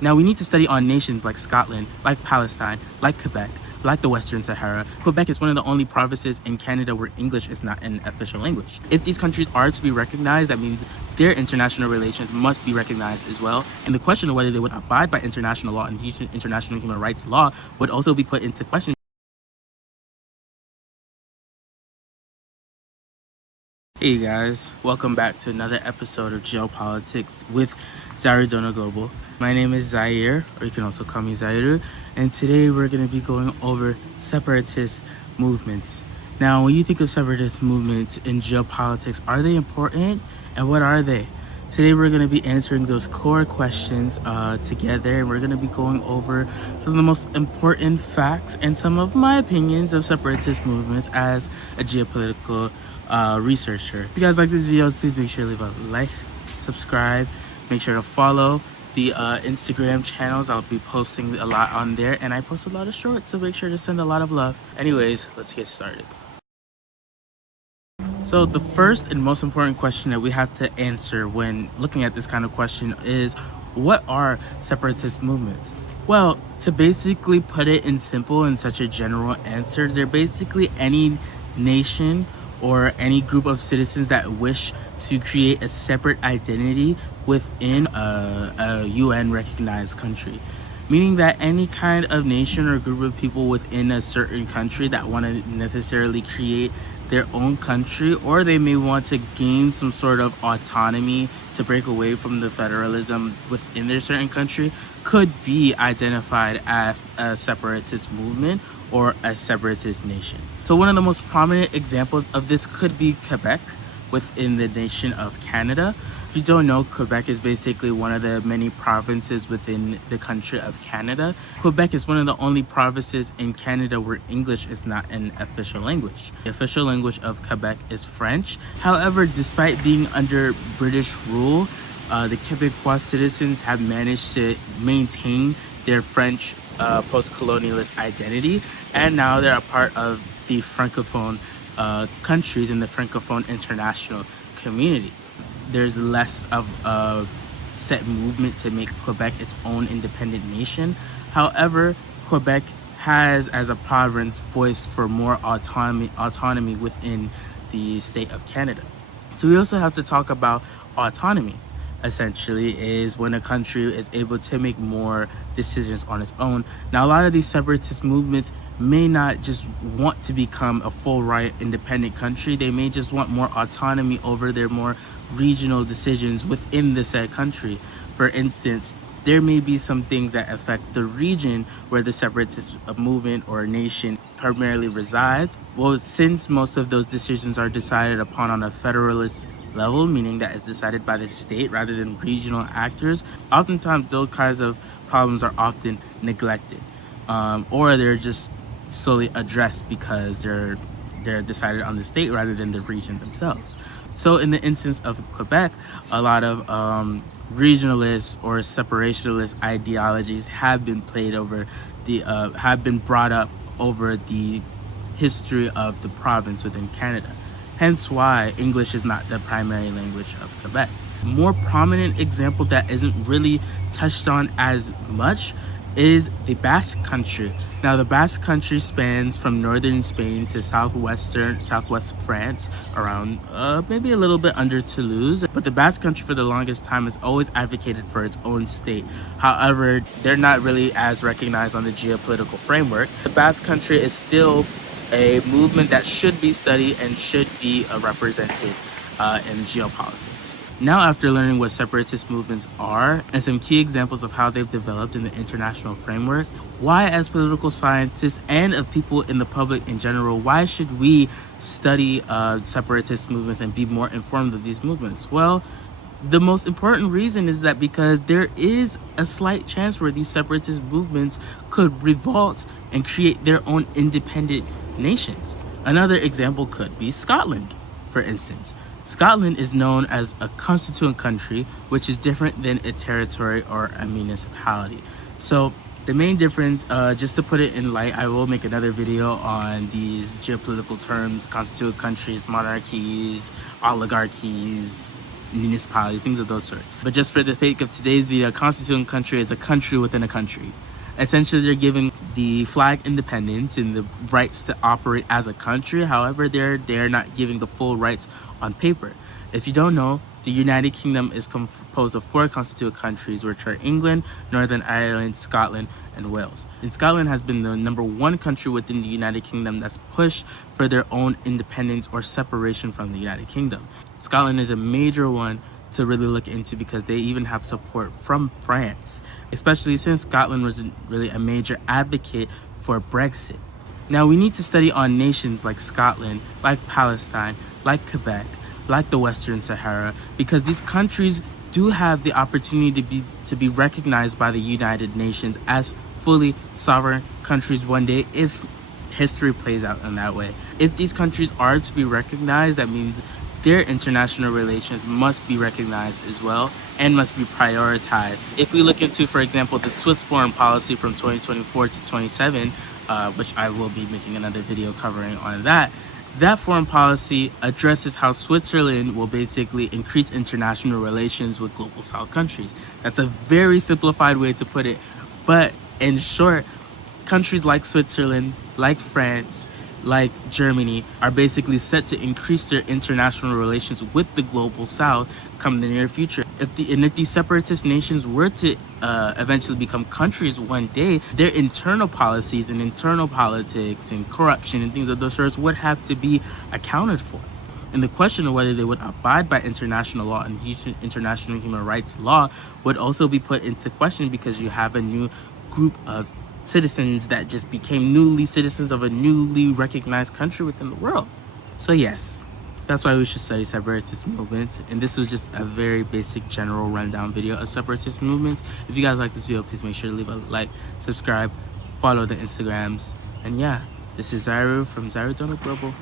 Now, we need to study on nations like Scotland, like Palestine, like Quebec, like the Western Sahara. Quebec is one of the only provinces in Canada where English is not an official language. If these countries are to be recognized, that means their international relations must be recognized as well. And the question of whether they would abide by international law and international human rights law would also be put into question. Hey guys, welcome back to another episode of Geopolitics with Zaridona Global. My name is Zaire, or you can also call me Zairu, and today we're going to be going over separatist movements. Now, when you think of separatist movements in geopolitics, are they important, and what are they? Today we're going to be answering those core questions together, and we're going to be going over some of the most important facts and some of my opinions of separatist movements as a geopolitical researcher. If you guys like these videos, please make sure to leave a like, subscribe, make sure to follow the Instagram channels. I'll be posting a lot on there, and I post a lot of shorts, so make sure to send a lot of love. Anyways, let's get started. So the first and most important question that we have to answer when looking at this kind of question is, what are separatist movements? Well, to basically put it in simple and such a general answer, they're basically any nation or any group of citizens that wish to create a separate identity within a UN recognized country. Meaning that any kind of nation or group of people within a certain country that want to necessarily create their own country, or they may want to gain some sort of autonomy to break away from the federalism within their certain country, could be identified as a separatist movement or a separatist nation. So one of the most prominent examples of this could be Quebec within the nation of Canada. If you don't know, Quebec is basically one of the many provinces within the country of Canada. Quebec is one of the only provinces in Canada where English is not an official language. The official language of Quebec is French. However, despite being under British rule, the Quebecois citizens have managed to maintain their French post-colonialist identity, and now they're a part of the Francophone countries in the Francophone international community. There's less of a set movement to make Quebec its own independent nation. However, Quebec has, as a province, voiced for more autonomy within the state of Canada. So we also have to talk about autonomy. Essentially is when a country is able to make more decisions on its own. Now, a lot of these separatist movements may not just want to become a full right independent country. They may just want more autonomy over their more regional decisions within the said country. For instance, there may be some things that affect the region where the separatist movement or nation primarily resides. Well, since most of those decisions are decided upon on a federalist level, meaning that it's decided by the state rather than regional actors, oftentimes those kinds of problems are often neglected, or they're just slowly addressed because they're decided on the state rather than the region themselves. So in the instance of Quebec, a lot of regionalist or separationalist ideologies have been brought up over the history of the province within Canada. Hence why English is not the primary language of Quebec. More prominent example that isn't really touched on as much is the Basque Country. Now, the Basque Country spans from northern Spain to southwest France, around maybe a little bit under Toulouse. But the Basque Country for the longest time has always advocated for its own state. However, they're not really as recognized on the geopolitical framework. The Basque Country is still a movement that should be studied and should be represented in geopolitics. Now, after learning what separatist movements are and some key examples of how they've developed in the international framework, why, as political scientists and of people in the public in general, why should we study separatist movements and be more informed of these movements? Well, the most important reason is that because there is a slight chance where these separatist movements could revolt and create their own independent nations. Another example could be Scotland, for instance. Scotland is known as a constituent country, which is different than a territory or a municipality. So the main difference, just to put it in light, I will make another video on these geopolitical terms: constituent countries, monarchies, oligarchies, municipalities, things of those sorts. But just for the sake of today's video, a constituent country is a country within a country. Essentially, they're giving the flag independence and the rights to operate as a country. However, they're not giving the full rights on paper. If you don't know, the United Kingdom is composed of 4 constituent countries, which are England, Northern Ireland, Scotland, and Wales. And Scotland has been the #1 country within the United Kingdom that's pushed for their own independence or separation from the United Kingdom. Scotland is a major one to really look into because they even have support from France, especially since Scotland was really a major advocate for Brexit. Now, we need to study on nations like Scotland, like Palestine, like Quebec, like the Western Sahara, because these countries do have the opportunity to be recognized by the United Nations as fully sovereign countries one day if history plays out in that way. If these countries are to be recognized, that means their international relations must be recognized as well and must be prioritized. If we look into, for example, the Swiss foreign policy from 2024 to 27, which I will be making another video covering on that foreign policy addresses how Switzerland will basically increase international relations with global South countries. That's a very simplified way to put it, but in short, countries like Switzerland, like France, like Germany are basically set to increase their international relations with the global South come the near future. If these separatist nations were to eventually become countries one day, their internal policies and internal politics and corruption and things of those sorts would have to be accounted for. And the question of whether they would abide by international law and international human rights law would also be put into question, because you have a new group of citizens that just became newly citizens of a newly recognized country within the world. So yes, that's why we should study separatist movements. And this was just a very basic general rundown video of separatist movements. If you guys like this video, please make sure to leave a like, subscribe, follow the Instagrams. And yeah, this is Zyro from Zyro Donut Global.